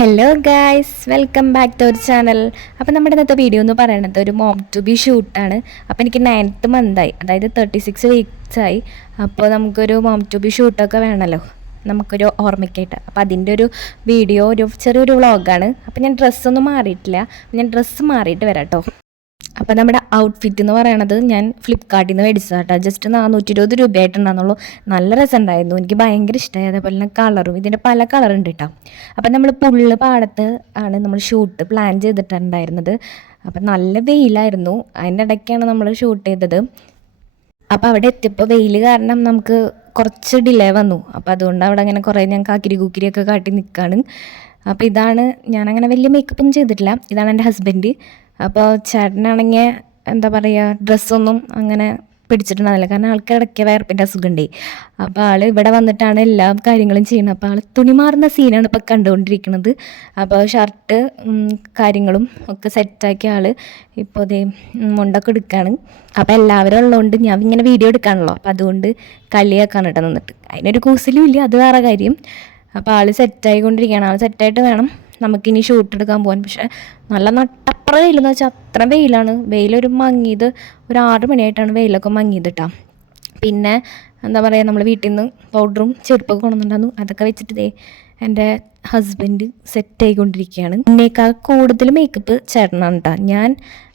Hello guys welcome back to our channel അപ്പോൾ നമ്മുടെ ഇന്നത്തെ വീഡിയോ എന്ന് പറയുന്നത് ഒരു മോം ടു ബി ഷൂട്ടാണ് അപ്പോൾ എനിക്ക് നയൻത്ത് മന്തായി അതായത് തേർട്ടി സിക്സ് വീക്സ് ആയി. അപ്പോൾ നമുക്കൊരു മോം ടു ബി ഷൂട്ടൊക്കെ വേണമല്ലോ നമുക്കൊരു ഓർമ്മയ്ക്കായിട്ട്. അപ്പോൾ അതിന്റെ ഒരു വീഡിയോ ഒരു ചെറിയൊരു വ്ളോഗാണ് അപ്പോൾ ഞാൻ ഡ്രസ്സൊന്നും മാറിയിട്ടില്ല. ഞാൻ ഡ്രസ്സ് മാറിയിട്ട് വരാം കേട്ടോ അപ്പോൾ നമ്മുടെ ഔട്ട്ഫിറ്റ് എന്ന് പറയണത് ഞാൻ ഫ്ലിപ്കാർട്ടിൽ നിന്ന് മേടിച്ചതാട്ടോ. ജസ്റ്റ് നാനൂറ്റി ഇരുപത് രൂപയായിട്ടുണ്ടാകുന്നുള്ളൂ നല്ല രസമുണ്ടായിരുന്നു. എനിക്ക് ഭയങ്കര ഇഷ്ടമായി അതേപോലെ തന്നെ കളറും ഇതിന്റെ പല കളറുണ്ട് കേട്ടോ അപ്പം നമ്മൾ പുള്ള് പാടത്ത് ആണ് നമ്മൾ ഷൂട്ട് പ്ലാൻ ചെയ്തിട്ടുണ്ടായിരുന്നത്. അപ്പം നല്ല വെയിലായിരുന്നു. അതിന്റെ ഇടയ്ക്കാണ് നമ്മൾ ഷൂട്ട് ചെയ്തത്. അപ്പോൾ അവിടെ എത്തിയപ്പോൾ വെയിൽ കാരണം നമുക്ക് കുറച്ച് ഡിലേ വന്നു. അപ്പോൾ അതുകൊണ്ട് അവിടെ അങ്ങനെ കുറേ ഞാൻ കാക്കിരി കൂക്കിരിയൊക്കെ കാട്ടി നിൽക്കുകയാണ് അപ്പോൾ ഇതാണ് ഞാനങ്ങനെ വലിയ മേക്കപ്പൊന്നും ചെയ്തിട്ടില്ല. ഇതാണ് എന്റെ ഹസ്ബൻഡ് അപ്പോൾ ചേട്ടനാണെങ്കിൽ എന്താ പറയുക ഡ്രസ്സൊന്നും അങ്ങനെ പിടിച്ചിട്ടുണ്ടാവില്ല കാരണം ആൾക്ക് ഇടയ്ക്ക് വയർപ്പിന്റെ അസുഖമുണ്ടേ. അപ്പോൾ ആൾ ഇവിടെ വന്നിട്ടാണ് എല്ലാ കാര്യങ്ങളും ചെയ്യുന്നത്. അപ്പോൾ ആൾ തുണി മാറുന്ന സീനാണ് ഇപ്പോൾ കണ്ടുകൊണ്ടിരിക്കുന്നത്. അപ്പോൾ ഷർട്ട് കാര്യങ്ങളും ഒക്കെ സെറ്റാക്കി ആൾ ഇപ്പോൾ ഇതേ മുണ്ടൊക്കെ എടുക്കുകയാണ് അപ്പോൾ എല്ലാവരും ഉള്ളതുകൊണ്ട് ഞാൻ ഇങ്ങനെ വീഡിയോ എടുക്കാണല്ലോ. അപ്പോൾ അതുകൊണ്ട് കളിയാക്കാൻ കേട്ടോ നിന്നിട്ട്. അതിനൊരു കൂസലും ഇല്ല അത് വേറെ കാര്യം. അപ്പോൾ ആൾ സെറ്റായിക്കൊണ്ടിരിക്കുകയാണ് ആൾ സെറ്റായിട്ട് വേണം നമുക്കിനി ഷൂട്ട് എടുക്കാൻ പോകാൻ പക്ഷേ നല്ല നട്ടപ്പുറ വെയിലെന്ന് വെച്ചാൽ അത്ര വെയിലാണ്. വെയിലൊരു മങ്ങിയത് ഒരു ആറ് മണിയായിട്ടാണ് വെയിലൊക്കെ മങ്ങിയത് കേട്ടോ പിന്നെ എന്താ പറയുക നമ്മൾ വീട്ടിൽ നിന്ന് പൗഡറും ചെരുപ്പൊക്കെ കൊണ്ടുവന്നിട്ടുണ്ടായിരുന്നു. അതൊക്കെ വെച്ചിട്ട് എന്റെ ഹസ്ബൻഡ് സെറ്റ് ആയിക്കൊണ്ടിരിക്കുകയാണ് എന്നേക്കാൾ കൂടുതൽ മേക്കപ്പ് ചേട്ടനാണ് കേട്ടോ ഞാൻ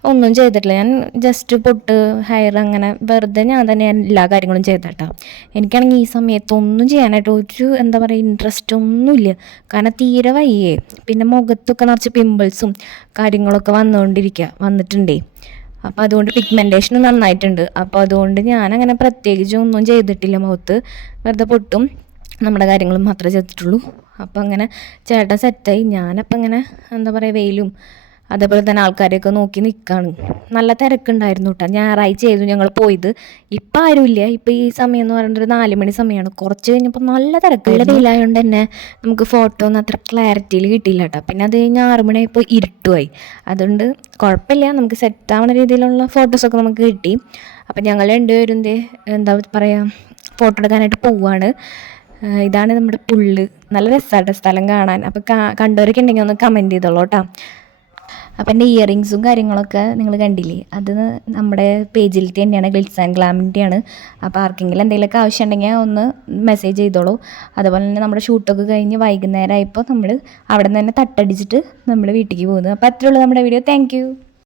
ഒന്നും ചെയ്തിട്ടില്ല. ഞാൻ ജസ്റ്റ് പൊട്ട് ഹെയർ അങ്ങനെ വെറുതെ ഞാൻ തന്നെ എല്ലാ കാര്യങ്ങളും ചെയ്തട്ടോ എനിക്കാണെങ്കിൽ ഈ സമയത്ത് ഒന്നും ചെയ്യാനായിട്ട് ഒരു എന്താ പറയുക ഇൻട്രസ്റ്റ് ഒന്നുമില്ല കാരണം തീരെ വയ്യേ. പിന്നെ മുഖത്തൊക്കെ നിറച്ച് പിമ്പിൾസും കാര്യങ്ങളൊക്കെ വന്നുകൊണ്ടിരിക്കുക വന്നിട്ടുണ്ടേ. അപ്പോൾ അതുകൊണ്ട് പിഗ്മെന്റേഷൻ നന്നായിട്ടുണ്ട്. അപ്പോൾ അതുകൊണ്ട് ഞാനങ്ങനെ പ്രത്യേകിച്ച് ഒന്നും ചെയ്തിട്ടില്ല മുഖത്ത്. വെറുതെ പൊട്ടും. നമ്മുടെ കാര്യങ്ങളും മാത്രമേ ചെയ്തിട്ടുള്ളൂ. അപ്പോൾ അങ്ങനെ ചേട്ടൻ സെറ്റായി ഞാനപ്പോൾ ഇങ്ങനെ എന്താ പറയുക വെയിലും അതേപോലെ തന്നെ ആൾക്കാരെയൊക്കെ നോക്കി നിൽക്കുകയാണ് നല്ല തിരക്കുണ്ടായിരുന്നു കേട്ടോ ഞായറാഴ്ച ആയിരുന്നു ഞങ്ങൾ പോയത്. ഇപ്പം ആരുമില്ല ഇപ്പം ഈ സമയം എന്ന് പറയുന്നത് ഒരു നാല് മണി സമയമാണ് കുറച്ച് കഴിഞ്ഞപ്പോൾ നല്ല തിരക്കുള്ള വെയിലായതുകൊണ്ട് തന്നെ നമുക്ക് ഫോട്ടോ ഒന്നും അത്ര ക്ലാരിറ്റിയിൽ കിട്ടിയില്ല കേട്ടോ പിന്നെ അത് കഴിഞ്ഞ് ആറ് മണിയായപ്പോൾ ഇരുട്ടുമായി അതുകൊണ്ട് കുഴപ്പമില്ല. നമുക്ക് സെറ്റ് ആവുന്ന രീതിയിലുള്ള ഫോട്ടോസൊക്കെ നമുക്ക് കിട്ടി. അപ്പം ഞങ്ങൾ രണ്ടുപേരും എന്താ പറയുക ഫോട്ടോ എടുക്കാനായിട്ട് പോവുകയാണ് ഇതാണ് നമ്മുടെ പുള്ള്. നല്ല രസമായിട്ട് സ്ഥലം കാണാൻ. അപ്പോൾ കണ്ടവരൊക്കെ ഉണ്ടെങ്കിൽ ഒന്ന് കമന്റ് ചെയ്തോളൂ കേട്ടോ അപ്പം എന്റെ ഇയറിങ്സും കാര്യങ്ങളൊക്കെ നിങ്ങൾ കണ്ടില്ലേ? അത് നമ്മുടെ പേജിൽ തന്നെയാണ് ഗ്ലിറ്റ്സ് ആൻഡ് ഗ്ലാമിന്റെയാണ് അപ്പോൾ ആർക്കെങ്കിലും എന്തെങ്കിലുമൊക്കെ ആവശ്യം ഉണ്ടെങ്കിൽ ഒന്ന് മെസ്സേജ് ചെയ്തോളൂ. അതുപോലെ തന്നെ നമ്മുടെ ഷൂട്ടൊക്കെ കഴിഞ്ഞ് വൈകുന്നേരം ആയപ്പോൾ നമ്മൾ അവിടെ നിന്ന് തന്നെ തട്ടടിച്ചിട്ട് നമ്മൾ വീട്ടിലേക്ക് പോകുന്നു. അപ്പോൾ അത്രയുള്ളൂ നമ്മുടെ വീഡിയോ താങ്ക്